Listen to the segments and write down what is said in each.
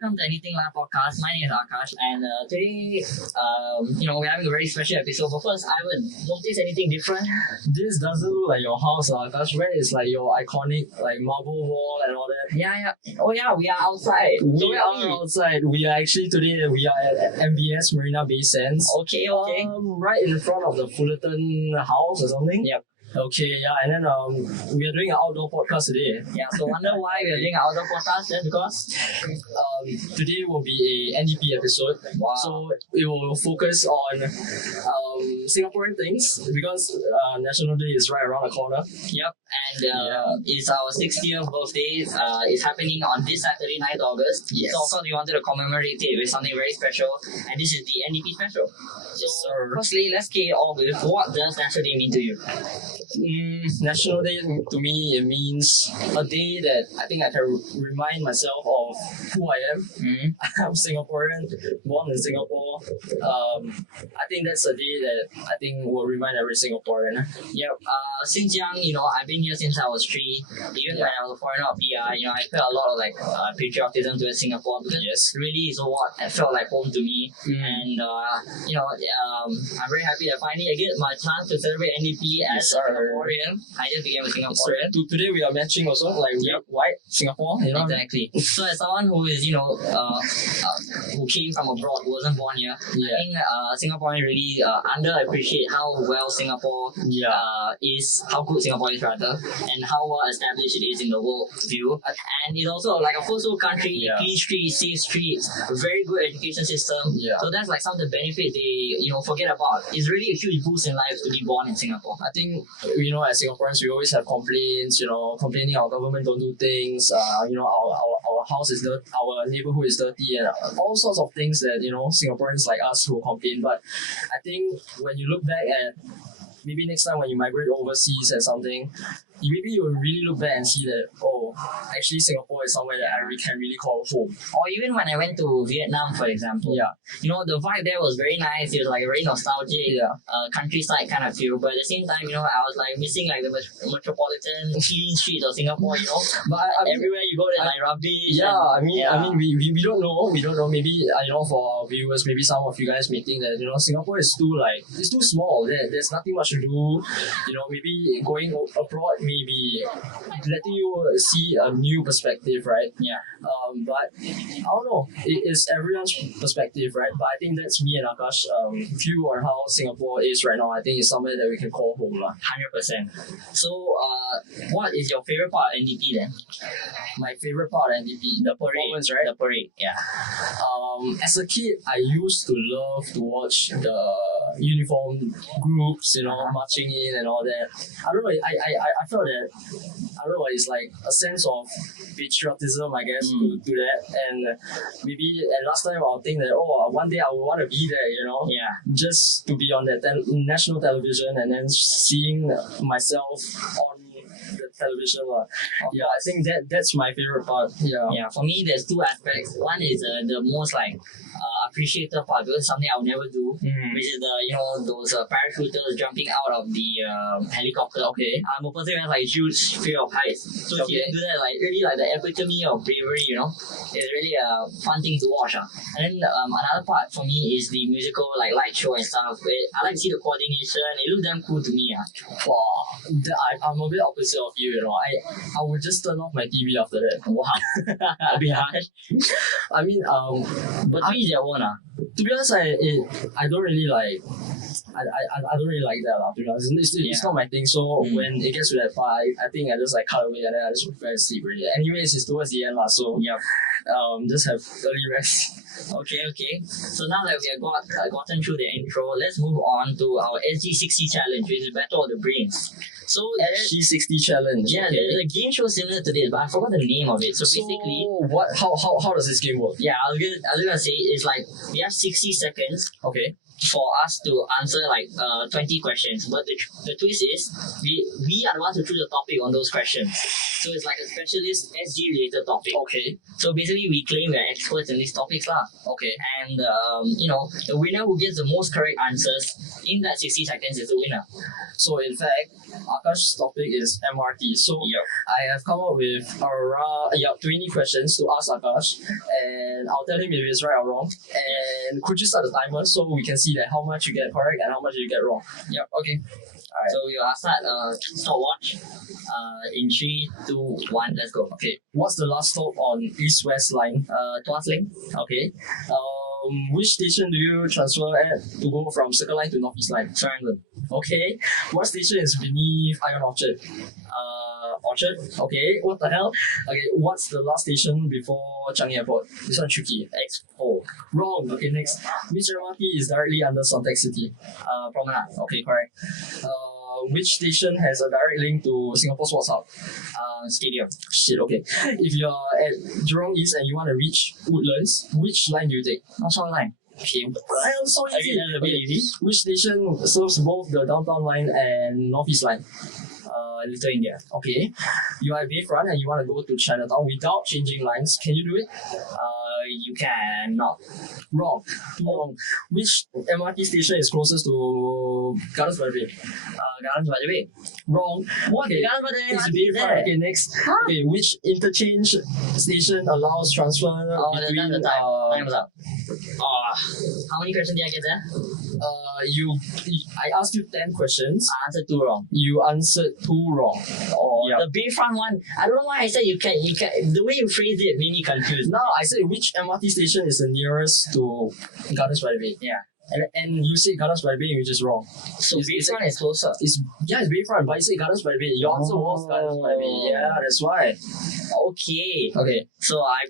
Welcome to Anything Live podcast. My name is Akash, and today, we're having a very special episode. But first, I would notice anything different. This doesn't look like your house, Akash. Where is like your iconic like marble wall and all that? Yeah. Oh yeah, we are outside. We are outside. We are actually today. We are at MBS Marina Bay Sands. Okay. Right in front of the Fullerton house or something. Yep. Okay, yeah, and then we are doing an outdoor podcast today. Yeah. So wonder why we are doing an outdoor podcast? Then because Today will be a NDP episode. Wow. So it will focus on Singaporean things because National Day is right around the corner. Yep. And it's our 60th birthday. It's happening on this Saturday, 9th August. Yes. So of course we wanted to commemorate it with something very special, and this is the NDP special. Yes, sir. Firstly, let's kick it off with what does National Day mean to you? National Day to me, it means a day that I think I can remind myself of who I am. Mm. I'm Singaporean, born in Singapore. I think that's a day that I think will remind every Singaporean. Yep. Since young, I've been here since I was 3. Even when I was a foreigner or PR, I felt a lot of patriotism towards Singapore because Yes. really is what felt like home to me. Mm. And I'm very happy that finally I get my chance to celebrate NDP as Yes, a sir. Singaporean. I just became a Singaporean. So today we are matching also like Yep. white Singapore. Exactly. So as someone who is, who came from abroad, who wasn't born here, I Yeah. think Singaporeans really underappreciate how well Singapore is, how good Singapore is rather, and how well established it is in the world view. And it's also like a first world country, Yeah. clean streets, safe streets, very good education system. Yeah. So that's like some of the benefits they forget about. It's really a huge boost in life to be born in Singapore. I think as Singaporeans we always have complaints, complaining our government don't do things, our house is dirty, our neighborhood is dirty, and all sorts of things that Singaporeans like us will complain. But I think when you look back at maybe next time when you migrate overseas and something, maybe you will really look back and see that actually Singapore is somewhere that I can really call home. Or even when I went to Vietnam, for example, Yeah. the vibe there was very nice. It was like a very nostalgic countryside kind of feel. But at the same time, I was like missing like the metropolitan clean streets of Singapore. But I mean, Everywhere you go, there's like rubbish. yeah, and- we don't know. We don't know. Maybe for our viewers, maybe some of you guys may think that Singapore is it's too small. There's nothing much to do. Maybe going abroad maybe letting you see a new perspective, right? Yeah. But I don't know. It is everyone's perspective, right? But I think that's me and Akash view on how Singapore is right now. I think it's somewhere that we can call home, lah. 100%. So, what is your favorite part of NDP then? My favorite part of NDP, the performance, right? The parade, yeah. As a kid, I used to love to watch the uniform groups, marching in and all that. I don't know. I felt that it's like a sense of patriotism, I guess, to that. And maybe last time I'll think that one day I will want to be there, Yeah. just to be on that national television and then seeing myself on the television. Yeah, I think that's my favorite part. Yeah. Yeah, for me, there's 2 aspects. One is the most appreciated part because it's something I would never do, which is those parachuters jumping out of the helicopter. Okay. I'm a person who has like huge fear of heights, so if you do that, really like the epitome of bravery. It's really a fun thing to watch. And then another part for me is the musical light show and stuff. I like to see the coordination. It looks damn cool to me. Wow. I'm a bit opposite of you. I would just turn off my TV after that. Wow, a bit harsh. I mean, But to each their own. to be honest, I don't really like. I don't really like that, to be honest. It's not my thing. So when it gets to that part, I think I just cut away and then I just prefer to sleep really. Anyways, it's towards the end, so Yep. just have early rest. Okay. So now that we have gotten through the intro, let's move on to our SG60 challenge, which is Battle of the Brains. So SG60 challenge. yeah, Okay. there's a game show similar to this, but I forgot the name of it. So basically, what? How does this game work? yeah, I was gonna say it's like we have 60 seconds Okay. for us to answer like 20 questions. But the twist is we are the ones who choose the topic on those questions. So it's like a specialist SG related topic. Okay. So basically we claim we're experts in these topics lah. Okay. And the winner who gets the most correct answers in that 60 seconds is the winner. So in fact, Akash's topic is MRT. So Yep. I have come up with around 20 questions to ask Akash, and I'll tell him if it's right or wrong. And could you start the timer so we can see that how much you get correct and how much you get wrong? Yep. Okay. Alright. So we'll start stopwatch. In 3, 2, 1, let's go. Okay. What's the last stop on East-West line? Tuas Link. Okay. Which station do you transfer at to go from Circle Line to Northeast Line? Serangoon. Okay. What station is beneath Ion Orchard? Orchard. Okay. What the hell? Okay. What's the last station before Changi Airport? This one tricky. Expo. Wrong. Okay. Next. Which MRT is directly under Suntec City? Promenade. Okay. Correct. Which station has a direct link to Singapore Sports Hub? Stadium. Shit. Okay. If you're at Jurong East and you want to reach Woodlands, which line do you take? National Line. Okay. So Okay, easy. that's a bit easy. Which station serves both the Downtown Line and Northeast Line? Little India. Okay. You are at Bayfront and you want to go to Chinatown without changing lines. Can you do it? You cannot. Wrong. Wrong. Which MRT station is closest to Gardens by the Bay? Gardens by the Bay. Wrong. What? Okay. Gardens by the Bay It's MRT is Bayfront. there. Okay, next. Okay, which interchange station allows transfer between the time was up. How many questions did I get there? I asked you 10 questions. I answered 2 wrong. You answered 2 wrong. The Bayfront one, I don't know why I said you can. The way you phrased it made me confused. Now I said which MRT station is the nearest to Gardens by the Bay. Yeah. And you say Gardens by the Bay, which is wrong. So Bayfront is closer. It's Bayfront, but you say Gardens by the Bay. Your answer was Gardens by the Bay. Yeah, that's why. Okay. Okay. So I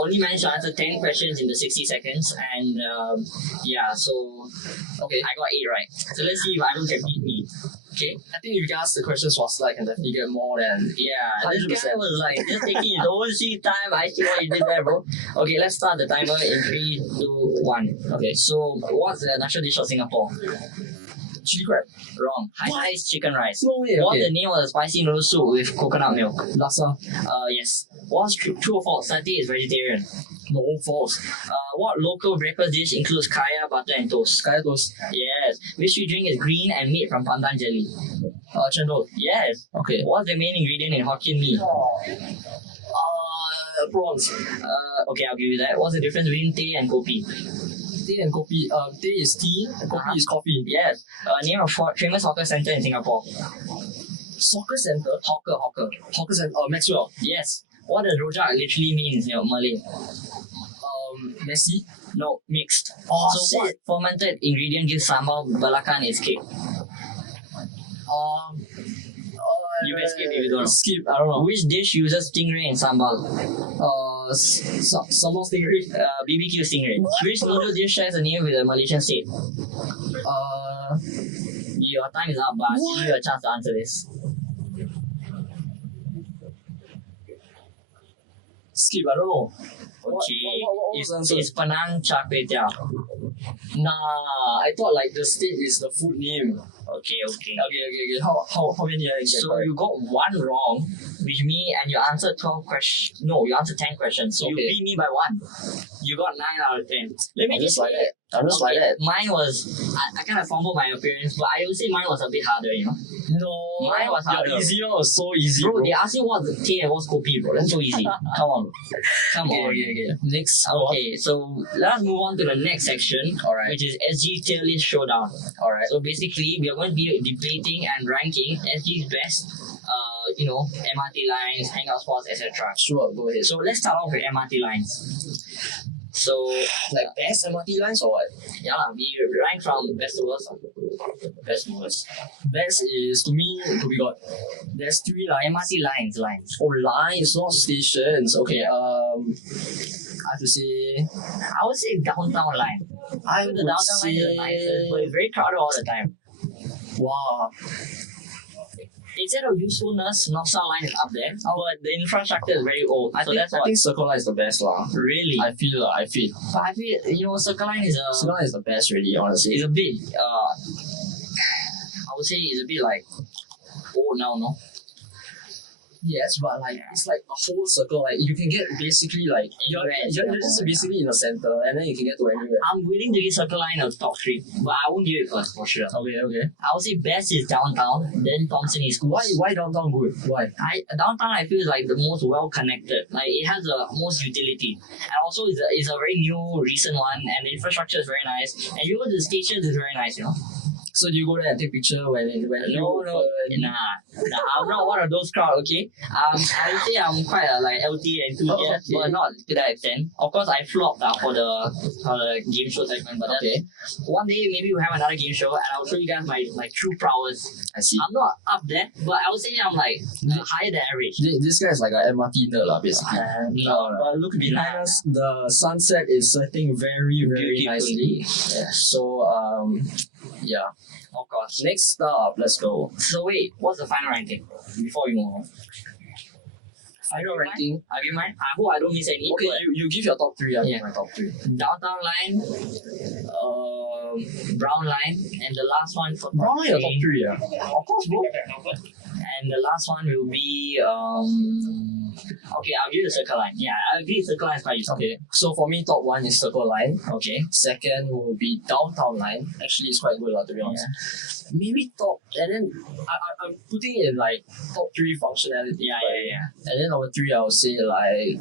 only managed to answer 10 questions in the 60 seconds, and so Okay. I got 8 right. So let's see if Adam can beat me. Okay. I think if you can ask the questions faster, I can definitely get more than This guy was like just taking his own sweet time. I see what you did there, bro. Okay, let's start the timer in 3, 2, 1. Okay, so what's the national dish of Singapore? chili crab. Wrong. Ice chicken rice. No way. What's Okay. the name of the spicy noodle soup with coconut milk? Laksa. Yes. What's true or false? Satay is vegetarian. No, false. What local breakfast dish includes kaya, butter, and toast? Kaya toast. Yes. Which sweet drink is green and made from pandan jelly? Chendol. Yes. Okay. What's the main ingredient in Hokkien mee? Prawns. Okay, I'll give you that. What's the difference between tea and kopi? Tea and kopi. Tea is tea and kopi is coffee. Yes. Name of famous hawker center in Singapore. Soccer center. Hawker. Hawker center. Maxwell. Yes. What does rojak literally mean in Malay? Messi. No, mixed. Oh, So what fermented ingredient gives sambal belacan its cake? You can skip if you don't know. Skip. I don't know. Which dish uses stingray in sambal? Sambal stingray. BBQ stingray. Which noodle dish shares a name with a Malaysian state? Your time is up, but I'll give you a chance to answer this. Skip. I don't know. Okay. What was the answer? It's Penang Char Kway Teow. Nah, I thought like the state is the food name. Okay. Okay. How many are you So you got 1 wrong, which me and you answered 12 questions. No, you answered 10 questions. So you Okay. beat me by 1. You got 9 out of 10. Let me I'm just just like say that. I'm just like that. Mine was, I kind of fumbled my appearance, but I would say mine was a bit harder, you know. No. Mine was harder. Your easy one was so easy, Bro, bro. they asked you what's tea and what's kopi, bro. That's so easy. Come on, bro. Come on. Okay. Next. Okay, so let us move on to the next section, Alright. which is SG Tierlist Showdown. Alright. So basically, we are going to be debating and ranking SG's best, MRT lines, hangout spots, etc. Sure, go ahead. So let's start off with MRT lines. So, Like best MRT lines or what? yeah, we rank from best to worst. Best to worst. Best is to me we got there's 3 lines. MRT lines. Oh, lines, not stations. Okay. I have to say I would say downtown line. I The would downtown line is the say nicest, but it's very crowded all the time. wow. instead of usefulness, North-South line is up there, but the infrastructure is very old. I So think that's I what think Circle Line is the best lah. really. I feel But I feel Circle Line is Circle Line is the best really, honestly. a bit I would say it's a bit like old now, no? Yes, but like it's like a whole circle. Like you can get basically like you're just basically in the center, and then you can get to anywhere. I'm willing to give Circle Line a top 3, but I won't give it first for sure. Okay. I would say best is downtown, then Thomson East Coast. Why downtown good? Why? Downtown I feel is like the most well connected. Like it has the most utility, and also is a very new recent one, and the infrastructure is very nice. And you go to the station is very nice, So do you go there and take picture when No, nah, I'm not one of those crowd. Okay, I would say I'm quite a like LT enthusiast, but not to that extent. Of course, I flopped for the game show segment, but Okay. one day maybe we'll have another game show, and I'll show you guys my true prowess. I see. I'm not up there, but I would say I'm like higher than average. This guy is like an MRT nerd lah, basically. But look behind us, the sunset is setting very Beautifully. nicely. Yeah. So yeah. Of course. Next stop, let's go. So wait, what's the final ranking before we move on? Final ranking. I give mine. I hope I don't miss any. Okay, but you give your top 3. I Yeah. give my top 3. Downtown line, brown line, and the last one for Brown line your top 3, yeah. Of course, bro. And the last one will be okay, I'll give you the Circle Line. Yeah, I'll give you Circle Line by yourself. Okay, so for me, top 1 is Circle Line. Okay. Second will be Downtown Line. Actually, it's quite good lah, to be honest. Maybe top, and then I'm putting it in like top 3 functionality. Yeah. And then number 3, I would say like,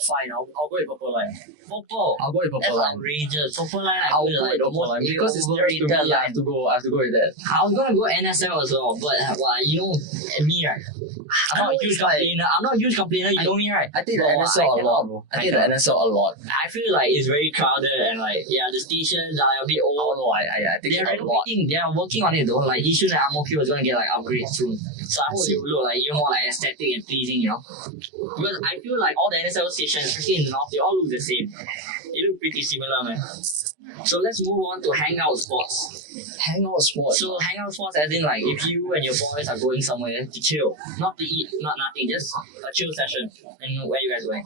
fine, I'll go with Purple Line. Purple. I'll go with That's Purple Line. outrageous. Purple Line, I I'll feel go like with the Purple most Line because it's nearest to me. overrated I line. have to go with that. I was gonna go NSL as well, but me, right? I'm not a huge complainer. I'm not a huge complainer. You know me, right? I take the Bro, NSL a lot, bro. I take the NSL a lot. I feel like it's very crowded and like the stations are a bit Oh old. no, I take They're it a lot. renovating. They are working on it though. Like Yishun and Ang-Mo-Kio is gonna get like upgrades soon. So I hope it will look like even more like aesthetic and pleasing, Because I feel like all the NSL stations, especially in the north, they all look the same. They look pretty similar, man. So let's move on to hangout spots. Hangout spot. So hangout spots as in like if you and your boys are going somewhere to chill, not to eat, not nothing, just a chill session. And where you guys going?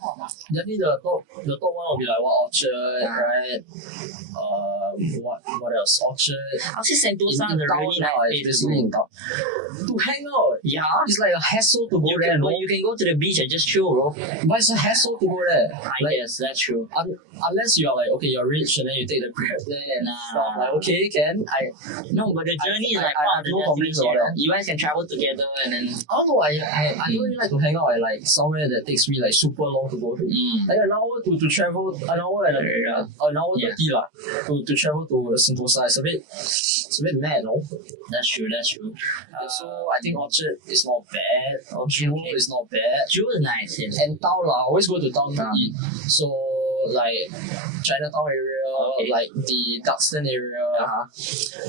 Definitely the top one will be like Orchard, right? What else? Orchard. I'll say Sentosa is a really nice place to basically in go. town. To hang out. Yeah. It's like a hassle to go there, no? But you can go to the beach and just chill, bro. But it's a hassle to go there. I guess that's true. Unless you're like, okay, you're rich and then you take the Grab there and stuff. Like, okay, No, but the journey is like I part have of the no complaints destination. about that. You guys can travel together and then. I don't know, I don't really like to hang out at like somewhere that takes me like super long to go to. Like an hour to travel, an hour and an hour 30 lah, to travel to Sentosa. It's a bit mad, no? That's true. So I think Orchard is not bad. Jewel is not bad. Jewel is nice. Yeah. And town lah, I always go to town to eat. So like Chinatown area, like the Duxton area.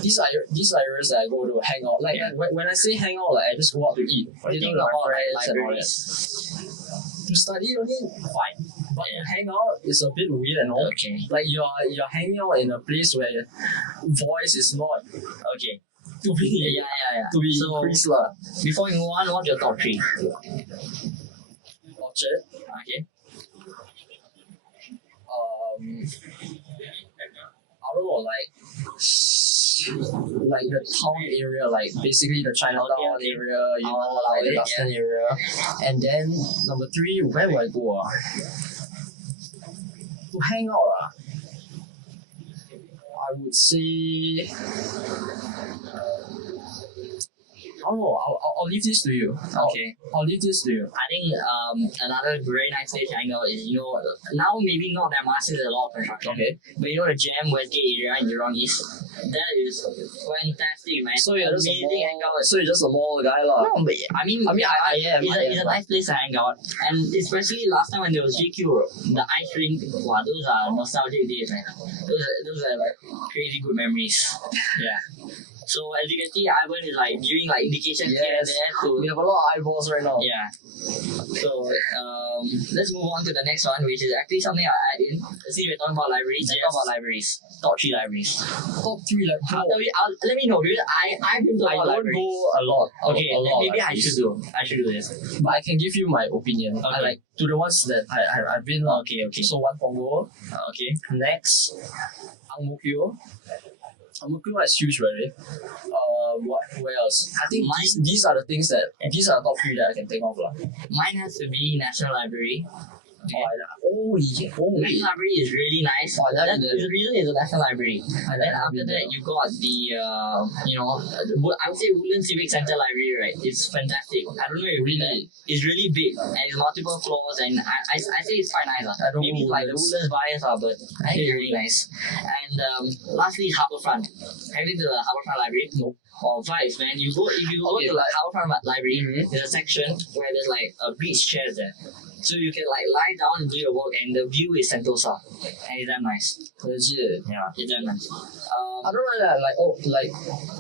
These are areas that I go to hang out. Like when I say hang out, like I just go out to eat. What do you think with my about friends and all libraries? that. To study only, fine. But hang out is a bit weird and all. Okay. Like you're hanging out in a place where voice is not Okay. to be Yeah. to be So- increased lah. Before we move on, what's your top 3? Orchard. Okay. I don't know, like the town area, like basically the Chinatown Okay. area, like the Duxton area. And then number 3, where would I go? To hang out, I would say. I don't know. I'll leave this to you. Okay. I'll leave this to you. I think another very nice place to hang out is now maybe not that much, there's a lot of construction. Okay. But the Jam Westgate area in Jurong East, that is fantastic, man. So you're just amazing hangout. So you're just a mall guy lah. No, but I am. It's a am. nice place to hang out, and especially last time when there was GQ, the ice rink. Wow, those are nostalgic days, man. Those are like crazy good memories. Yeah. So as you can see, Ivan is like giving like indications here and Yes. there to We have a lot of eyeballs right now. yeah. So let's move on to the next one, which is actually something I add in. Since we're talking about libraries, let's talk about libraries. Top 3 libraries. Top 3 like Let me know because I've been to a I lot of don't libraries. go a lot. Okay, a lot maybe I libraries. should do this. But I can give you my opinion. I Okay. like to the ones that I've been. Okay. So one Punggol. Okay. Next, Ang Mo Kio. Ang Mo Kio is huge, right? Where else? I think these are the things that these are the top 3 that I can think of lah. Mine has to be National Library. Okay. National National Library is really nice. Oh, I That's love it. the reason it's a National Library. And then after that, you got the, I would say Woodlands Civic Center Library, right? It's fantastic. I don't know if Really? it's really big and it's multiple floors, and I say it's quite nice. I don't Maybe know it's like the Woodlands bias, but I think it's really nice. And lastly, Harbourfront. Have you been to the Harbourfront Library? No. Oh, vibes, man. You go to the Harbourfront Library. There's a section where there's like a beach chairs there. So you can like lie down and do your work, and the view is Sentosa, and it's damn nice. Legit. Yeah, it's damn nice. I don't know that like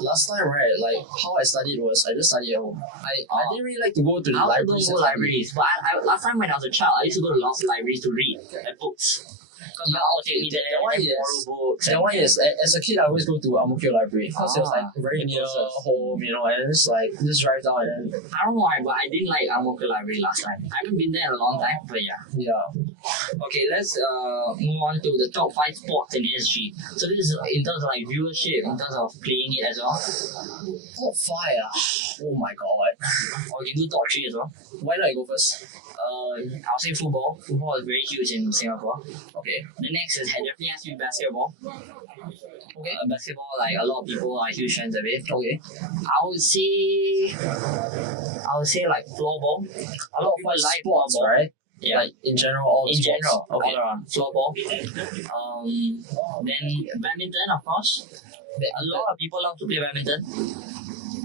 last time, right? Like how I studied was I just studied at home. I didn't really like to go to the I also don't libraries. go to libraries, but I last time when I was a child, I used to go to lots of libraries to read books. Because my mom would take me there That one and is- borrow books. That one is as a kid I always go to Ang Mo Kio Library because it was like very near closest. home, and just like just drive down and then I don't know why, but I didn't like Ang Mo Kio Library last time. I haven't been there in a long time, but yeah. yeah. Okay, let's move on to the top 5 spots in SG. So this is in terms of like viewership, in terms of playing it as well. Top 5 Oh my god. Or you can do top 3 as well. Why not I go first? I'll say football. Football is very huge in Singapore. Okay. The next is definitely has to be basketball. Okay. Basketball, like a lot of people are huge fans of it. Okay. I would say like floorball. A lot of people like sports, floorball. right? Yeah. Like in general, all the In sports. general, Okay. all around floorball. Then badminton, of course. A lot of people love to play badminton.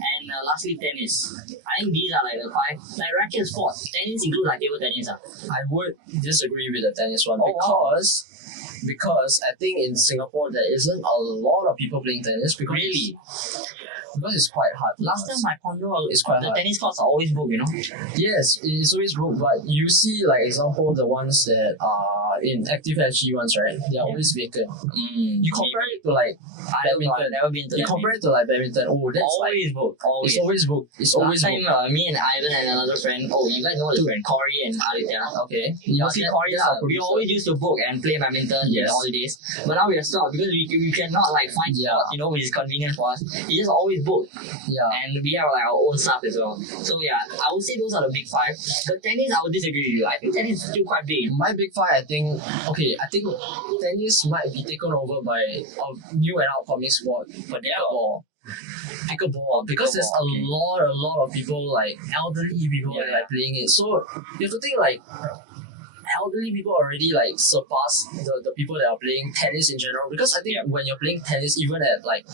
And lastly, tennis. I think these are like the 5 like racket sports. Tennis includes like table tennis. I would disagree with the tennis one Oh, wow. because I think in Singapore there isn't a lot of people playing tennis because Really? because it's quite hard. Last time my condo, It's quite the hard. tennis courts are always booked, Yes, it's always booked, but you see like example the ones that are in active SG ones, right? They're always vacant. You compare it to like I don't know, I've badminton. never been to You that. compare it to like badminton. Oh, that's like Always booked. Always. it's always booked. It's Last always time, booked. me and Ivan and another friend, you guys know the friend, Corey and Aditya. Okay. Mostly Corey, that's our we producer. always used to book and play badminton in Yes. the holidays. But now we are stopped because we cannot like find Yeah. spots, which is convenient for us. It's just always booked. Yeah. And we have like our own stuff as well. So yeah, I would say those are the big 5. But tennis, I would disagree with you. I think tennis is still quite big. My big 5, I think tennis might be taken over by a new and upcoming sport, but pickleball. Pickleball, because there's a Okay. lot of people like elderly people that Yeah. are playing it. So you have to think like elderly people already like surpass the people that are playing tennis in general, because I think when you're playing tennis, even at like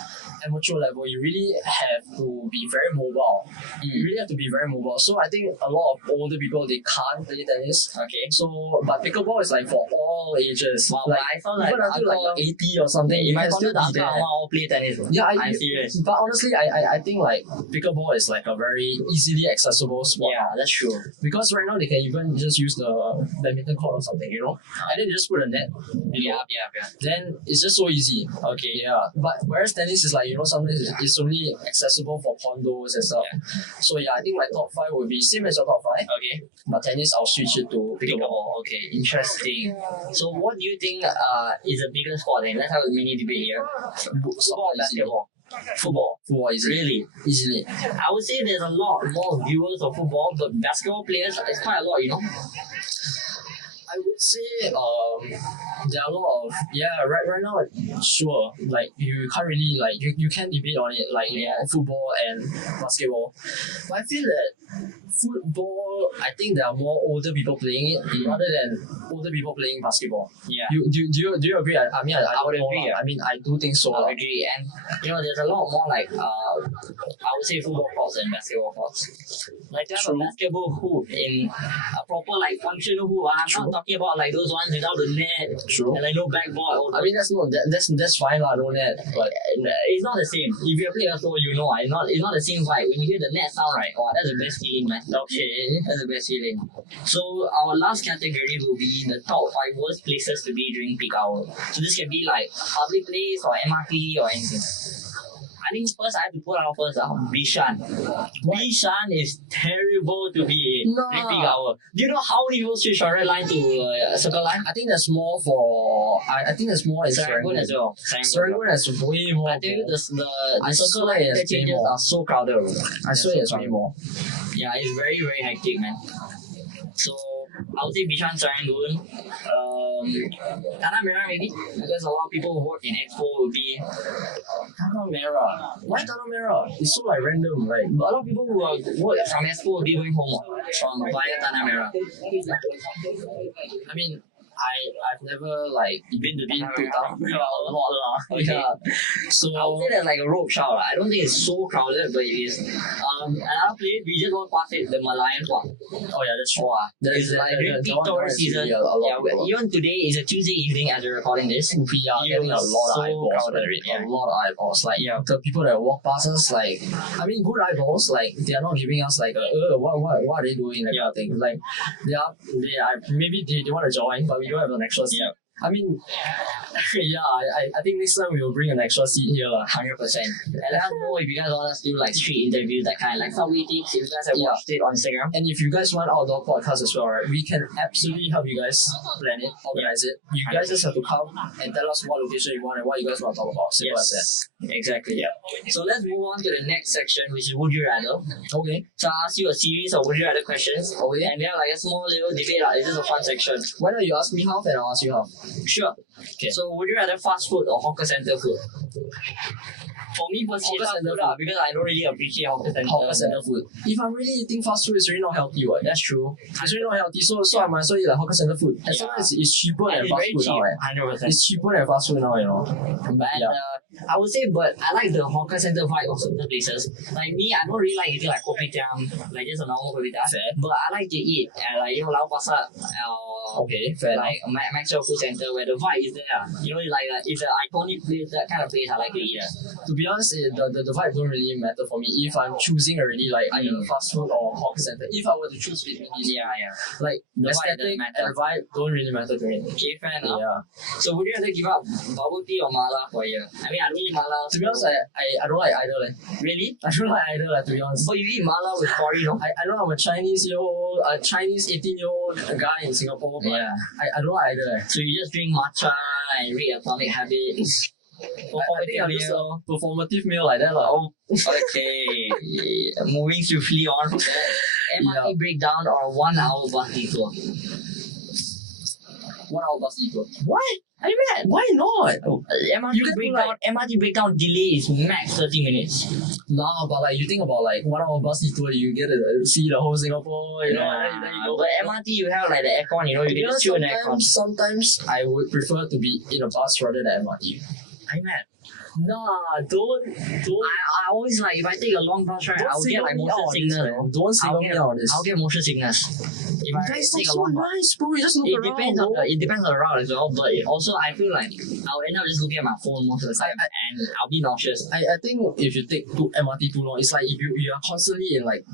amateur level, you really have to be very mobile. You really have to be very mobile. So I think a lot of older people, they can't play tennis. Okay. So but pickleball is like for all ages. Wow, like but I found like even until like uncle- you're 80 or something, you In my can condo, still the be uncle there. and Amma all play tennis. Bro. Yeah, I'm serious. But honestly, I think like pickleball is like a very easily accessible sport. Yeah, that's true. Because right now they can even just use the badminton court or something, and then they just put a net. Yeah. Then it's just so easy. Okay. Yeah. But whereas tennis is like, sometimes it's only accessible for condos and stuff. Yeah. So yeah, I think my top 5 would be same as your top 5. Okay. But tennis, I'll switch it to pickleball. Pickleball. Okay. Interesting. So what do you think is a bigger sport then? Let's have a mini debate here. Football, basketball. Football. Football easily. Really? Easily. I would say there's a lot more viewers of football, but basketball players, it's quite a lot, I would say there are a lot of right now, sure, like you can't really like you can debate on it like football and basketball, but I feel that football, I think there are more older people playing it rather than older people playing basketball. Yeah. Do you agree? I mean, I would don't know agree, lah. I mean, I do think so. I agree. And there's a lot more like I would say football courts and basketball courts. Like there's a True. basketball hoop in a proper like functional hoop. I'm not talking about like those ones without the net True. and like no backboard. I mean that's fine lah, no net. But It's not the same. If you play also, you know, it's not the same vibe. When you hear the net sound, right? Oh, that's the best feeling, man. okay. That's the best feeling. So our last category will be the top 5 worst places to be during peak hour. So this can be like public place or MRT or anything. I think first I have to put out first Bishan. Bishan is terrible to be in during peak hour. Do you know how many people switch from red line to circle line? I think there's more for I think there's more in Serangoon as well. Serangoon has way more. I tell you the I circle swear line it's way interchanges more. are so crowded. I swear it's way more. Yeah, it's very, very hectic, man. So I would say Bishan, Serangoon, Tanah Merah maybe, because a lot of people who work in Expo will be. Tanah Merah. Why Tanah Merah? It's so like random, right? A lot of people who work from Expo will be going home from via Tanah Merah. I mean, I've never like Been to Tanah Tanah Merah a lot lah. Okay. Yeah. So I would say there's like a rope shower. I don't think it's so crowded, but it is. Another place we just walk past it, the Malayan Park. oh yeah, that's true. It's like during peak tourist season. Even today is a Tuesday evening as we're recording this. We are getting a lot of eyeballs. A lot of eyeballs. Like the people that walk past us, like I mean, good eyeballs. Like they are not giving us like what are they doing? Like kind of thing. Like they are maybe they want to join, but we don't have an extra seat. Yeah. I mean, yeah, I think next time we will bring an extra seat here. 100%. And let us know if you guys want us to do like street interviews, that kind, like subway things. If you guys have watched it on Instagram. And if you guys want outdoor podcast as well, right, we can absolutely help you guys plan it, organize it. You guys just have to come and tell us what location you want and what you guys want to talk about. Simple as that. Exactly. Yeah. So let's move on to the next section, which is Would You Rather. Okay. So I'll ask you a series of Would You Rather questions. Okay. And we have like a small little debate. This is a fun section. Why don't you ask me half and I'll ask you half? Sure. Okay. So would you rather fast food or hawker center food? For me, personally, Hawker center food, because I don't really appreciate hawker center. Hawker center food. If I'm really eating fast food, it's really not healthy. Right? That's true. It's really not healthy. So I might as well eat like hawker center food. And sometimes it's cheaper than And it's fast very food cheap. now. Right? 100%. It's cheaper than fast food now, you know. But I would say, but I like the hawker center vibe of certain places. Like me, I don't really like eating like kopitiam, like just a normal kopitiam. But I like to eat at like Lau Pasar, Okay, fair like Maxwell Food Center, where the vibe is there. You know, like it's an iconic place, that kind of place I like to eat at. To be honest, the vibe don't really matter for me. If I'm choosing already, like either fast food or hawker center, if I were to choose between these, Yeah. like The vibe aesthetic doesn't matter. and vibe don't really matter to me. Okay, fair enough. Yeah. So would you rather give up bubble tea or mala for a year? I mean, I don't eat mala. To be honest, I don't like either. Like, Really? I don't like either. Like, to be honest. But you eat mala with curry, no? I know I'm a Chinese 18-year-old guy in Singapore, but Yeah. I don't like either. Like. So you just drink matcha and read Atomic Habits. I think I'm just a performative male like that. Like. Oh, okay. Moving swiftly on from that. MRT breakdown or 1 hour bus detour? 1 hour bus detour. What? Are you mad? Why not? MRT breakdown delay is max 30 minutes. Nah, but like you think about like 1 hour bus detour, you get to see the whole Singapore, you know, and then you go. But MRT you have like the aircon, you know, you can just chill in the aircon. Sometimes I would prefer to be in a bus rather than MRT. Are you mad? Nah, don't. I always like, if I take a long bus ride, I'll get like motion sickness. Don't single me out on this. I'll get motion sickness. If I Guys, take that's a so long bus. nice, bro. You just look It around. depends on bro. the route as well, but also I feel like I'll end up just looking at my phone most of the time and I'll be nauseous. I think if you take MRT too long, it's like if you are constantly in like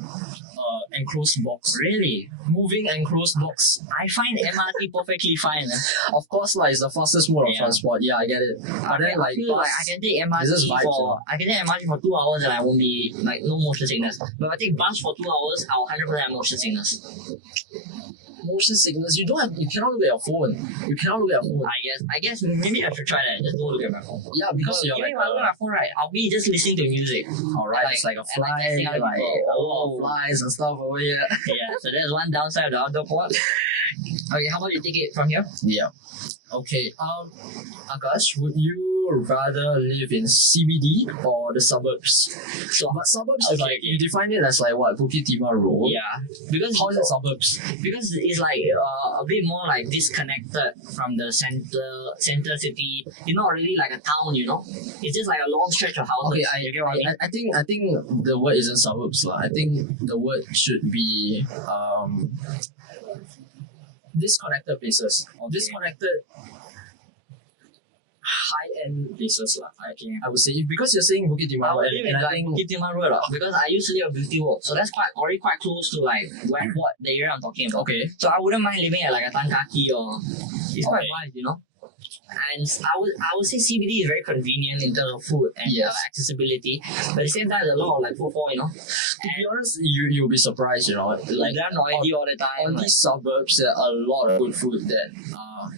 enclosed box. Really? Moving enclosed box. I find MRT perfectly fine. Of course, like it's the fastest mode of Yeah. transport. Yeah, I get it. But then I like feel like I can take MRT It's just vibes, for I can take MRT for 2 hours and I won't be like no motion sickness. But if I take bus for 2 hours, I'll 100% have motion sickness. motion sickness, you cannot look at your phone. You cannot look at your phone. I guess maybe I should try that. Just don't look at my phone. Yeah, because you're Even like if I look at my phone, right, I'll be just listening to music. alright, it's like a and like fly, testing other like people. a lot of flies and stuff over here. Yeah, so there's one downside of the outdoor pod. Okay, how about you take it from here? Yeah. Okay. Akash, would you rather live in CBD or the suburbs? So, but suburbs is like you define it as like what, Bukit Timah Road. Yeah, because How is it suburbs? because it's like a bit more like disconnected from the center city. It's not really like a town, you know. It's just like a long stretch of houses. Okay, You get what I mean? I think the word isn't suburbs lah. I think the word should be disconnected places or Okay. disconnected high-end places lah. Okay. I would say because you're saying Bukit I Timah would Road, live and in I like think Bukit Timah Road because I used to live at Beauty Walk, so that's already quite close to like what the area I'm talking about. okay. So I wouldn't mind living at like a Tan Kaki or it's quite Okay. nice, you know. And I would say CBD is very convenient in terms of food and Yes. accessibility, but at the same time, there's a lot of like footfall, you know. To be honest, you'll be surprised, you know, like They're noisy all the time. on like, these suburbs, there are a lot of good food that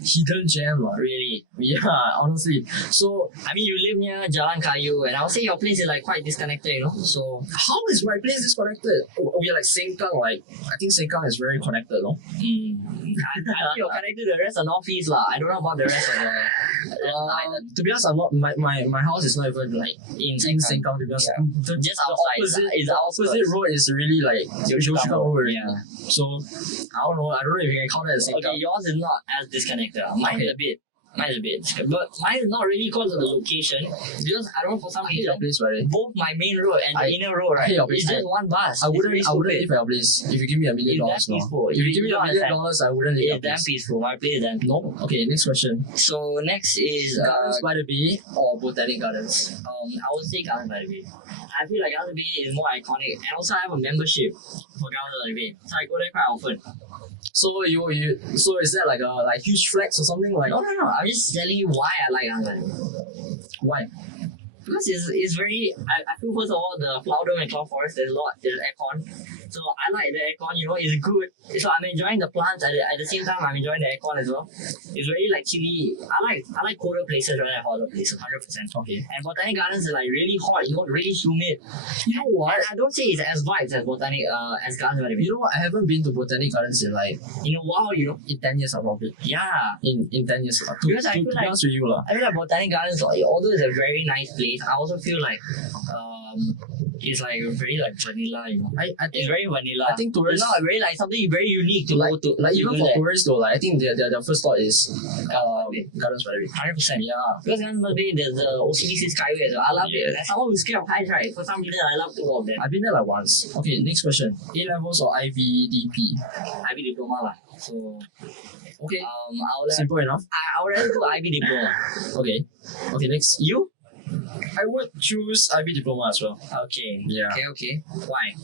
hidden gem lah. really. Yeah, honestly. So I mean, you live near Jalan Kayu, and I would say your place is like quite disconnected, you know. So how is my place disconnected? We are like Sengkang, like I think Sengkang is very connected, no? I think you're connected to the rest of Northeast lah. I don't know about the rest of the island. To be honest, I'm not. My house is not even like In in Sengkang. Sengkang. To be honest, Yeah. the, Just the outside opposite, is the outskirts. opposite road is really like Yio Chu Kang Road. Yeah. So I don't know. if you can count that as Sengkang. Okay, yours is not as disconnected. Mine is a bit. But mine is not really because of the location. Because I don't know, for some I hate your reason, place, right? both my main road and the inner road, I hate right? your place. It's just one bus. I It's wouldn't really live stupid. at your place if you give me $1 million. It's that No. peaceful. If you give me You $1 million, understand. I wouldn't live at your It's damn place. peaceful. My place is damn peaceful. No. Okay, next question. So next is Gardens by the Bay or Botanic Gardens? I would say Gardens by the Bay. I feel like Gardens by the Bay is more iconic, and also I have a membership for Gardens by the Bay, so I go there quite often. So so is that like a huge flex or something like? No. I'm just telling you why I like Gardens by the Bay. Why? Because it's very. I feel first of all the flower dome and cloud forest. There's aircon, so I like the aircon. You know, it's good. So I'm enjoying the plants at the same time. I'm enjoying the aircon as well. It's very like chilly. I like colder places rather than hotter places. 100%. Okay. And Botanic Gardens is like really hot. You know, really humid. You know what? And I don't say it's as vibes as Botanic as Gardens by the Bay. You know what? I haven't been to Botanic Gardens in like In a while, you know. in 10 years probably. Yeah. In 10 years. Because I to feel be like- honest with you lah. I feel like Botanic Gardens, although it's a very nice place, I also feel like it's like very like vanilla, you know. I It's think very vanilla. I think It's tourists not very like something very unique to like go to. like even to do for that. tourists though, like I think their first thought is Gardens by the Bay. 100%. Yeah. Because Gardens by the Bay, there's the OCBC Skyway as well. I love Yeah. it. As someone who's scared of heights, right? For some reason, I love all of them. I've been there like once. Okay, next question. A levels or IBDP? IB diploma lah. So Okay. I would Simple enough. I would rather do IB diploma. Okay. Okay, next. You? I would choose IB diploma as well. Okay. Yeah. Okay. Why?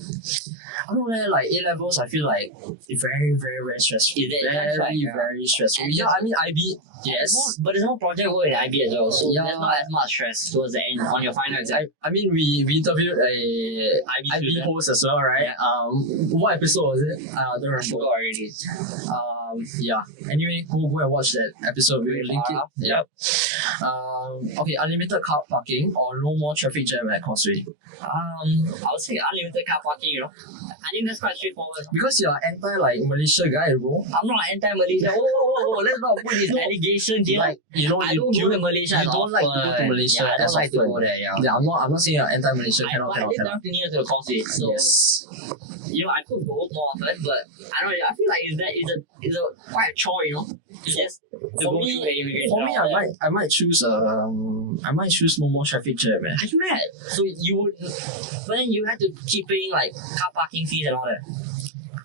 I don't know, like A levels, I feel like it's very, very, very stressful. Is it? Very, That's right, yeah. very stressful. And Yeah, I mean IB, yes. But there's more project work in IB as well, so Yeah. there's not as much stress towards the end on your final exam. I mean we interviewed a IB student. host as well, right? What episode was it? I don't I remember. forgot already. Yeah. Anyway, go and watch that episode. We'll link it. Farah. Yep. Okay, unlimited car parking or no more traffic jam at Causeway. I would say unlimited car parking, you know. I think that's quite straightforward. Because you're anti like Malaysia guy, bro. I'm not anti-Malaysia. Let's not put this allegation here. Like you know, I don't go to Malaysia. you don't like to go to Malaysia Yeah, I don't as like to often. go there. Yeah. Yeah, I'm not saying you're anti-Malaysia. I live down near to the causeway, so Yes. you know I could go more often, but I don't know. I feel like it's a quite a chore, you know. It's just to For go me- through the immigration. For me, and all that. I might choose no more traffic jam, man. Are you mad? So you would, but then you have to keep paying like car parking fees and all that.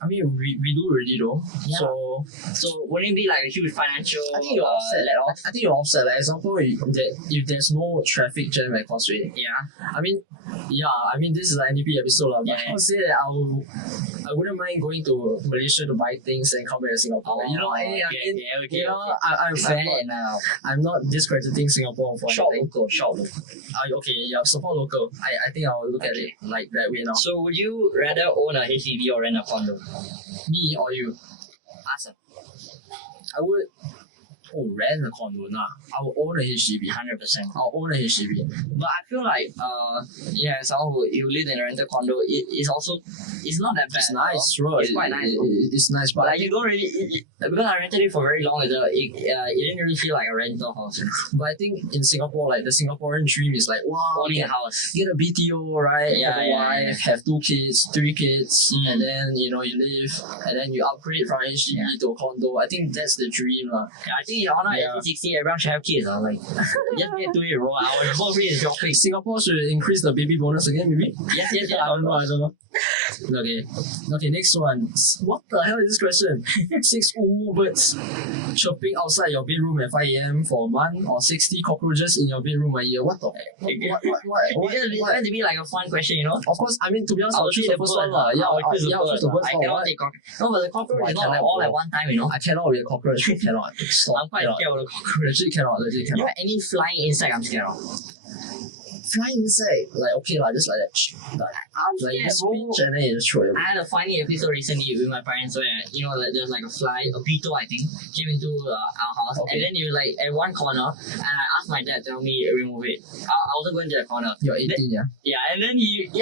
I mean, we do already though. Yeah. So So wouldn't it be like a huge financial? I think you offset. let off? I think you offset. Like example, if there's no traffic jam at Causeway, Yeah. I mean, this is an NDP episode, lah. But Yeah. I would say that I wouldn't mind going to Malaysia to buy things and come back to Singapore. Oh, you know, hey, I mean, okay. you know, I'm Fair not, enough. I'm not discrediting Singapore for Shop anything. local, shop local. Okay, yeah, support local. I think I'll look at it like that way now. So would you rather own a HDB or rent a condo? Me or you? Awesome. I would. Oh, rent a condo, nah. I will own a HDB. 100%. I'll own a HDB. But I feel like, someone who you live in a rental condo, it's not that bad. It's nice, bro. It's quite nice. It's nice, but But like you don't really, because I rented it for very long, it didn't really feel like a rental house. You know? but I think in Singapore, like the Singaporean dream is like, wow, Owning a house. get a BTO, right? Yeah, have a yeah, wife, have 2 kids, 3 kids, Mm. and then you live, and then you upgrade from HDB to a condo. I think that's the dream, lah. Yeah, I think on Yeah. SG60, everyone should have kids. Like, just get to it, bro. Our birth rate is dropping. Singapore should increase the baby bonus again, maybe. Yes, I don't know. Okay, next one. What the hell is this question? 6 birds chirping outside your bedroom at 5 a.m. for a month, or 60 cockroaches in your bedroom a year. What the? It's meant to be like a fun question, you know. Of course, I mean, to be honest, I'll choose the first one. Yeah, I'll choose the birds. I cannot take cockroach. No, but the cockroach is not like all at one time, you know. I cannot be a cockroach. Cannot. Stop. I'm quite scared of the cockroach. Legit cannot. You know, any flying insect I'm scared of. Flying insect, like okay lah, just like that. I'm Like you scared, bro. pinch and then you just throw it. I had a funny episode recently with my parents where, you know, like, there's like a fly, a beetle, I think, came into our house. Okay. And then you like at one corner, and I asked my dad to help me remove it. I wasn't going to that corner. You're 18, yeah. Yeah, and then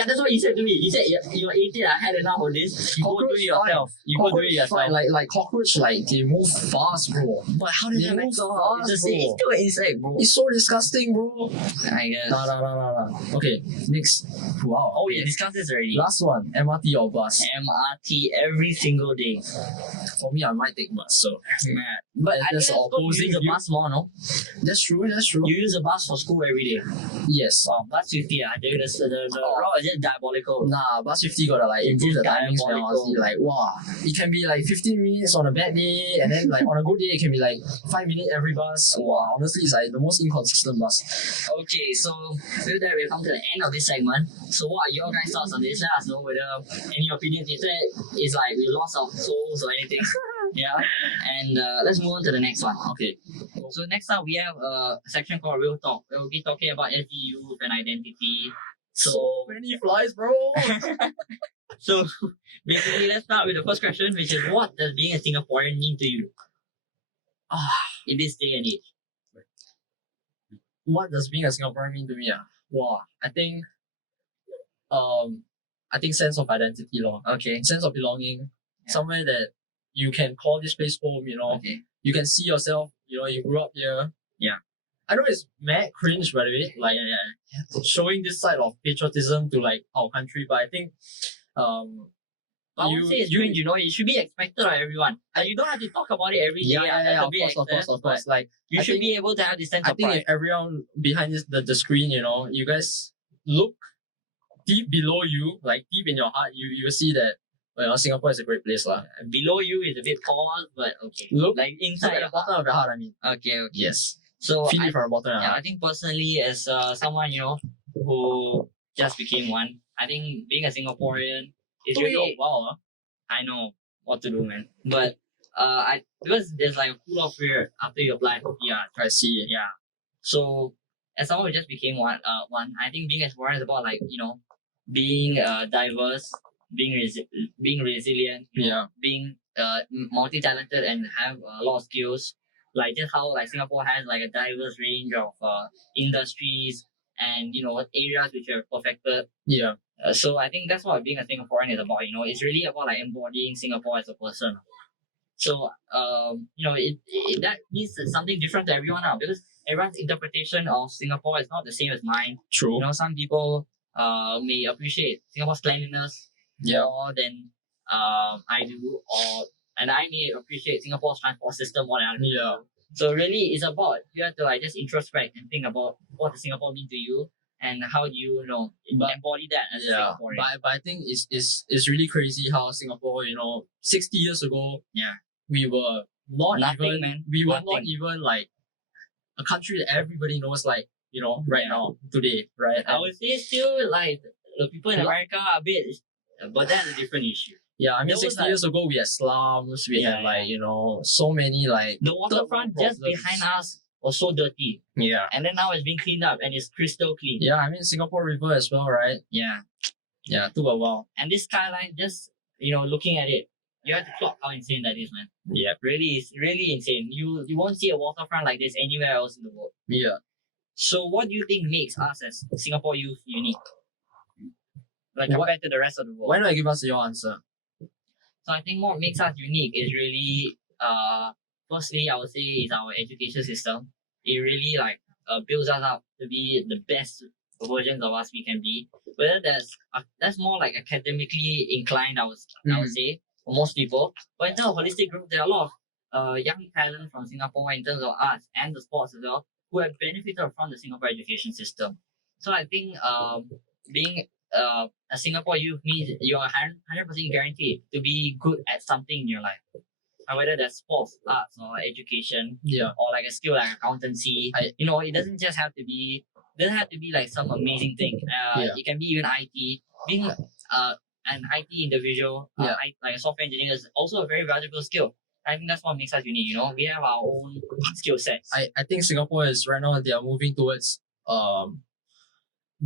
that's what he said to me. He said, you're 18, I had enough of this. You go do it yourself. You go do it yourself. Like cockroach, like they move fast, bro. But how did they move fast, It's bro? still an insect, bro. It's so disgusting, bro. I guess. No. Okay, next. Wow. Oh, we discussed this already. Last one, MRT or bus? MRT every single day. For me, I might take bus, so. Man. But I think that's that's because you opposing use the view. bus more, no? That's true. You use the bus for school every day. Yes. Bus 50, I tell you, the route is just diabolical. Nah, bus 50 gotta like improve the timings, man. Diabolical. Honestly, like wow, it can be like 15 minutes on a bad day, and then like on a good day it can be like 5 minutes every bus. Wow, honestly, it's like the most inconsistent bus. Okay, so with that, we've come to the end of this segment. So what are your guys' thoughts on this? Let us know whether any opinions you said is like we lost our souls or anything. Yeah, and let's move on to the next one. Okay, so next up we have a section called Real Talk. We'll be talking about SG youth and identity. So many flies, bro. So basically, let's start with the first question, which is what does being a Singaporean mean to you? In this day and age. What does being a Singaporean mean to me? Wow, I think sense of identity, Okay. sense of belonging, Yeah. somewhere that you can call this place home. You know, Okay. you can see yourself. You know, you grew up here. Yeah. I know it's mad cringe, by the way, like showing this side of patriotism to like our country, but I think I would say it's cringe, you know, it should be expected of everyone. And you don't have to talk about it every day. of course. Like You I should think- be able to have this sense I of think pride. if everyone behind the screen, you know, you guys look deep below you, like deep in your heart, you will see that Singapore is a great place, lah. Below you is a bit tall, but okay. Look, like Look inside at the bottom of your heart. I mean, Okay. yes, So feel I, it from the bottom of your yeah, I heart. think personally, as someone, you know, who just became one, I think being a Singaporean is really. Wow, I know what to do, man. But because there's like a pool of fear after you apply for PR. I see. Yeah. So as someone who just became one, I think being a Singaporean is about like, you know, being diverse, being resilient, you know, Yeah. being multi-talented and have a lot of skills. Like just how like Singapore has like a diverse range of industries and, you know, areas which are perfected. Yeah. So I think that's what being a Singaporean is about. You know, it's really about like embodying Singapore as a person. So you know, it that means something different to everyone now because everyone's interpretation of Singapore is not the same as mine. True. You know, some people may appreciate Singapore's cleanliness more than I do, and I may appreciate Singapore's transport system more than other people. Yeah. So really, it's about you have to like just introspect and think about what does Singapore mean to you and how do you know embody that as a Yeah, Singaporean. but I think it's really crazy how Singapore, you know, 60 years ago, Yeah. we were not Nothing, even man. we were not Nothing. even like a country that everybody knows, like, you know, right Yeah. now today, right? I would say still like the people in Yeah. America are a bit, but that's a different issue. Yeah, I mean, There was 60 like- years ago we had slums, we had Yeah, like, you know, so many like The waterfront just problems. behind us was so dirty, Yeah. and then now it's being cleaned up and it's crystal clean. Yeah, I mean Singapore River as well, right? Yeah. Yeah, took a while. And this skyline, just looking at it, you have to clock how insane that is, man. Yeah. Really, it's really insane. You won't see a waterfront like this anywhere else in the world. Yeah. So, what do you think makes us as Singapore youth unique? Like compared to the rest of the world. Why not you give us your answer? So I think what makes us unique is really, firstly, I would say is our education system. It really builds us up to be the best versions of us we can be. Whether that's more like academically inclined, I would say, for most people. But in terms of holistic growth, there are a lot of young talent from Singapore in terms of arts and the sports as well who have benefited from the Singapore education system. So I think being a Singapore youth means you're 100% guaranteed to be good at something in your life. Whether that's sports, arts, or education, or like a skill like accountancy. It doesn't have to be like some amazing thing. It can be even IT. Being an IT individual, like a software engineer, is also a very valuable skill. I think that's what makes us unique. We have our own skill sets. I think Singapore is right now, they are moving towards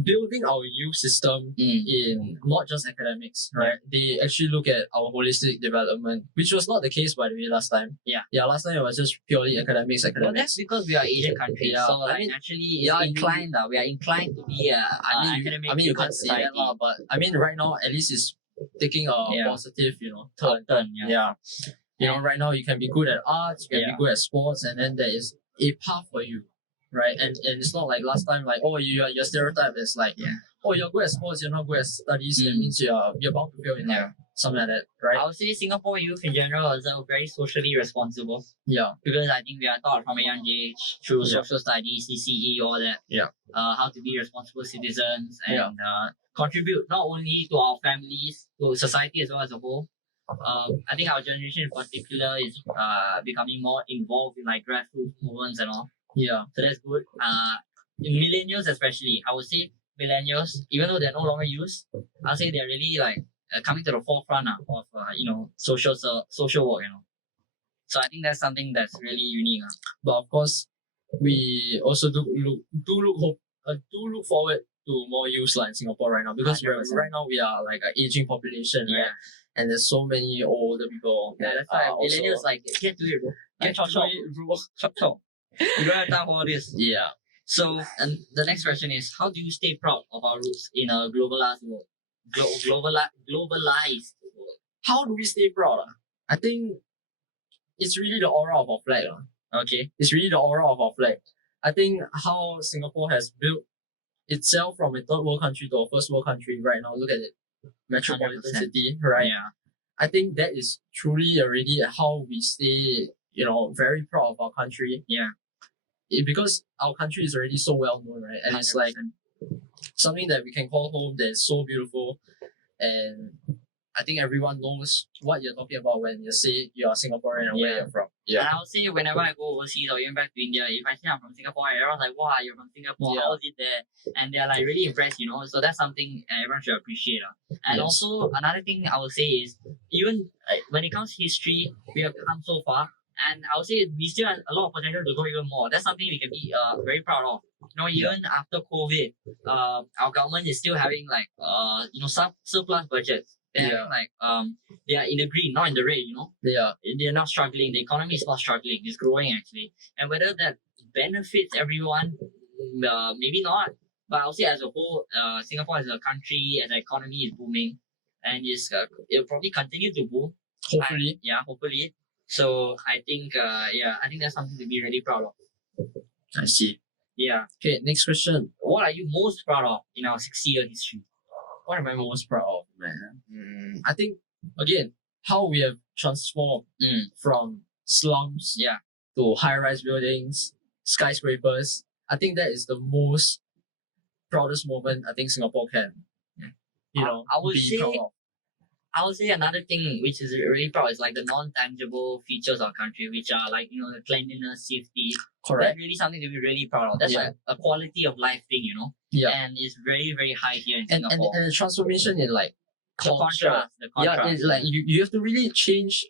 building our youth system in not just academics, right? They actually look at our holistic development, which was not the case, by the way, last time. Last time it was just purely academics. Well, that's because we are Asian countries. So naturally, we are inclined to be academic. You can't say that, but I mean, right now, at least it's taking a positive, turn. Right now you can be good at arts, you can be good at sports, and then there is a path for you. Right, and it's not like last time, like, oh, your stereotype is like, oh, you're good at sports, you're not good at studies, that means you're bound to fail in life, something like that, right? I would say Singapore youth in general is very socially responsible. Because I think we are taught from a young age through social studies, CCE, all that. How to be responsible citizens and contribute not only to our families, to society as well as a whole. I think our generation in particular is becoming more involved in like grassroots movements and all. So that's good. Millennials especially, I would say millennials, even though they're no longer youth, I'll say they're really like coming to the forefront of social work. So I think that's something that's really unique. But of course, we also do look forward to more youth in Singapore right now, because right now we are like an aging population, right? And there's so many older people. That's why millennials like get to it, bro. Get chop. You don't have time for all this. So, and the next question is, how do you stay proud of our roots in a globalized world? Globalized world. How do we stay proud? I think it's really the aura of our flag. Okay. It's really the aura of our flag. I think how Singapore has built itself from a third world country to a first world country right now. Look at it. Metropolitan 100%. City, right? I think that is truly already how we stay, very proud of our country. Because our country is already so well known, right? And 100%. It's like something that we can call home that is so beautiful. And I think everyone knows what you're talking about when you say you're Singaporean and where you're from. And I would say whenever I go overseas or even back to India, if I say I'm from Singapore, everyone's like, wow, you're from Singapore, how is it there? And they're like really impressed, So that's something everyone should appreciate. And also another thing I would say is, even when it comes to history, we have come so far. And I would say we still have a lot of potential to go even more. That's something we can be very proud of. Even after COVID, our government is still having like surplus budgets. They're they are in the green, not in the red. They're not struggling. The economy is not struggling. It's growing actually. And whether that benefits everyone, maybe not. But I'll say as a whole, Singapore as a country, as an economy is booming, and it'll probably continue to boom. Hopefully. Hopefully. So I think that's something to be really proud of. I see. Okay, next question. What are you most proud of in our 60-year history? What am I most proud of, man? I think, again, how we have transformed from slums to high-rise buildings, skyscrapers. I think that is the most proudest moment I think Singapore can, I would be say, proud of. I would say another thing which is really proud is like the non-tangible features of our country, which are like, the cleanliness, safety. Correct. That's really something to be really proud of. That's like a quality of life thing, And it's very, very high here in Singapore. And the transformation in like culture. The contrast. It's like you have to really change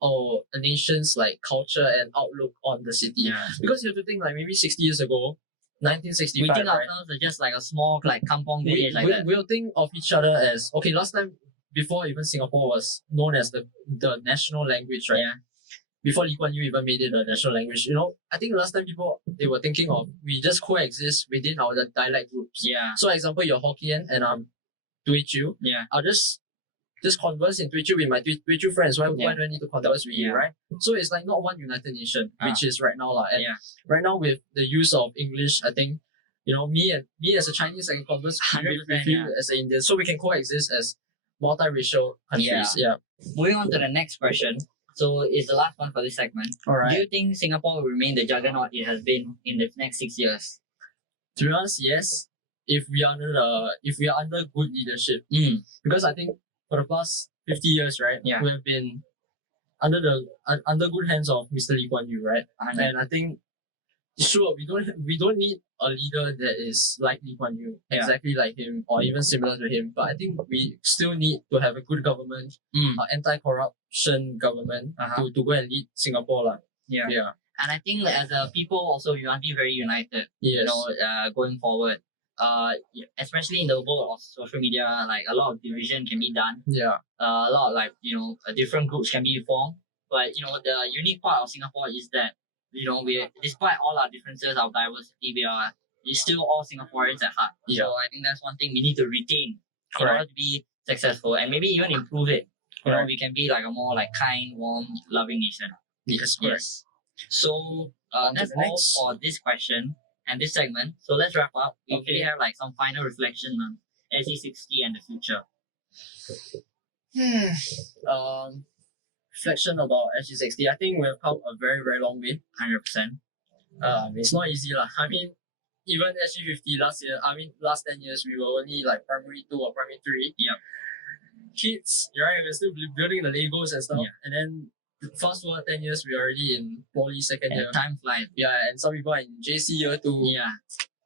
a nation's like culture and outlook on the city. Because you have to think like maybe 60 years ago, 1965, we think ourselves as just like a small like kampong village like that. We'll think of each other as, okay, last time, before even Singapore was known as the national language, right? Before Lee Kuan Yew even made it a national language, I think last time they were thinking of, we just coexist within our dialect groups. So example, you're Hokkien and I'm Teochew. I'll just converse in Teochew with my Teochew friends. Why do I need to converse with you, right? So it's like not one united nation, which is right now. And right now with the use of English, I think, me as a Chinese, I can converse with you as an Indian. So we can coexist as multiracial countries. Moving on to the next question. So it's the last one for this segment. Alright. Do you think Singapore will remain the juggernaut it has been in the next 6 years? To be honest, yes. if we are under good leadership. Because I think for the past 50 years, right, Yeah. we have been under good hands of Mr. Lee Kuan Yew, right? And I think sure we don't need a leader that is like Lee Kuan Yew, exactly like him or even similar to him. But I think we still need to have a good government, anti-corruption government to go and lead Singapore, lah. Yeah. And I think as a people also we want to be very united. Yes. Going forward. Especially in the world of social media, like a lot of division can be done. Yeah. A lot of different groups can be formed. But the unique part of Singapore is that we, despite all our differences, our diversity, it's still all Singaporeans at heart. Yeah. So I think that's one thing we need to retain in Correct. order to be successful and maybe even improve it. Correct. We can be like a more like kind, warm, loving nation. Yes. Correct. Yes. So On to that's the all next. for this question and this segment. So let's wrap up. We Okay. really have like some final reflection on SG60 and the future. Reflection about SG60. I think we have come a very, very long way. 100%. It's not easy, lah. I mean, even SG50 last 10 years, we were only like primary 2 or primary 3. Yep. Kids, right? We're still building the Legos and stuff. Yeah. And then fast forward 10 years, we're already in poly second year. And time flies. Yeah, and some people are in JC year 2. Yeah.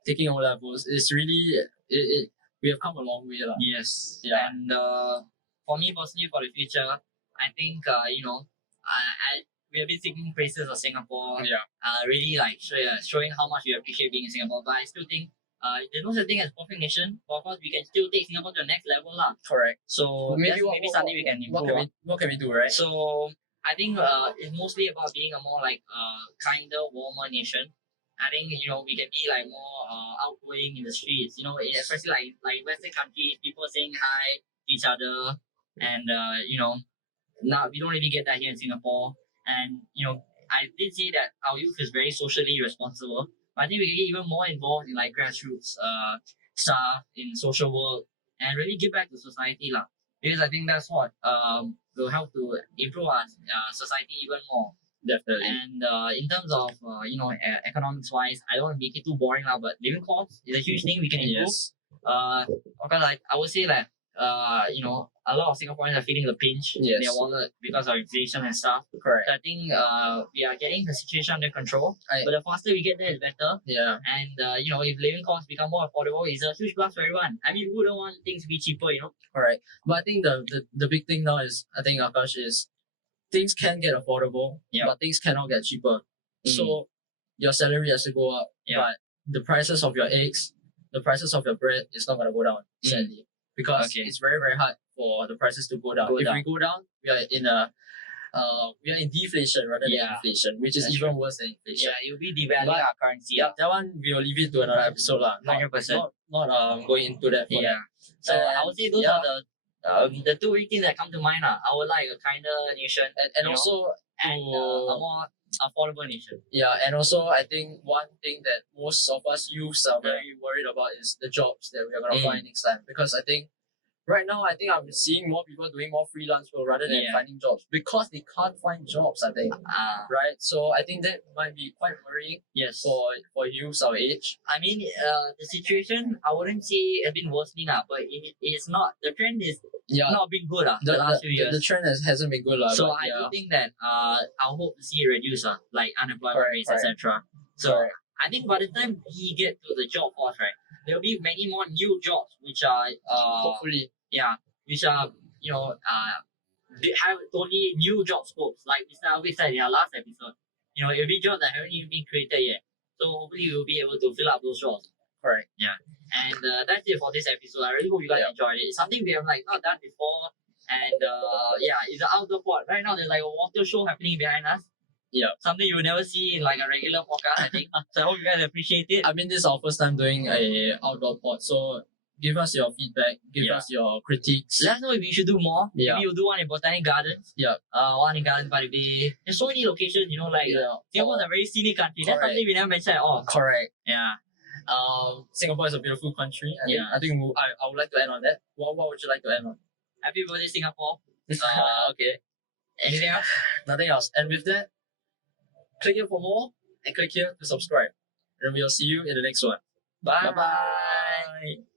Taking O levels. It's really, we have come a long way, lah. Yes. Yeah. And for me personally, for the future, I think we have been singing praises of Singapore. Yeah. Really like showing how much we appreciate being in Singapore. But I still think there's no such thing as perfect nation. But of course, we can still take Singapore to the next level, lah. Correct. So maybe something we can improve. What can we do, right? So I think it's mostly about being a more like kinder, warmer nation. I think we can be like more outgoing in the streets. Especially like Western countries, people saying hi to each other, and now we don't really get that here in Singapore. And I did say that our youth is very socially responsible. But I think we can get even more involved in like grassroots stuff in social work and really give back to society, lah. Because I think that's what will help to improve our society even more. Definitely. And in terms of economics wise, I don't want to make it too boring now, but living costs is a huge thing we can improve. Yes. Because like I would say that a lot of Singaporeans are feeling the pinch in their wallet because of inflation and stuff. Correct. So I think we are getting the situation under control. But the faster we get there, is better. Yeah. And if living costs become more affordable, it's a huge plus for everyone. I mean, who don't want things to be cheaper? Correct. But I think the big thing now is, I think, Akash, is things can get affordable, but things cannot get cheaper. So your salary has to go up, but the prices of your eggs, the prices of your bread is not going to go down, sadly. Because it's very, very hard for the prices to go down. If we go down, we are in deflation rather than inflation, which is even worse than inflation. Yeah, you'll be devaluing our currency. Yeah, that one we will leave it to another episode, lah. 100%. Not going into that. So I would say those are the two big things that come to mind. I would like a kinder nation and also a more affordable nation. Yeah, and also I think one thing that most of us youths are very worried about is the jobs that we are going to find next time. Because I think right now, I'm seeing more people doing more freelance work rather than finding jobs because they can't find jobs, I think. Right? So I think that might be quite worrying for youths our age. I mean, the situation, I wouldn't say has been worsening, but it is not. The trend is not been good the last few years. The trend hasn't been good. So I do think that I'll hope to see it reduce, like unemployment rates, etc. So I think by the time we get to the job force, right, there will be many more new jobs which are hopefully which are they have totally new job scopes. Like Mr. Alvin said in our last episode, it'll be jobs that haven't even been created yet. So hopefully we'll be able to fill up those jobs. Correct. Yeah. And that's it for this episode. I really hope you guys enjoyed it. It's something we have not done before. And it's an outdoor pod. Right now there's like a water show happening behind us. Yeah. Something you will never see in like a regular podcast, I think. So I hope you guys appreciate it. I mean, this is our first time doing a outdoor pod, so give us your feedback, give us your critiques. Let us know if you should do more. Yeah. Maybe you'll do one in Botanic Gardens. Yeah. One in Gardens by the Bay. There's so many locations, Singapore's a very scenic country. That's something we never mentioned at all. Correct. Yeah. Singapore is a beautiful country. I think I would like to end on that. What would you like to end on? Happy birthday, Singapore. Okay. Anything else? Nothing else. And with that, click here for more and click here to subscribe. And we'll see you in the next one. Bye. Bye. Bye.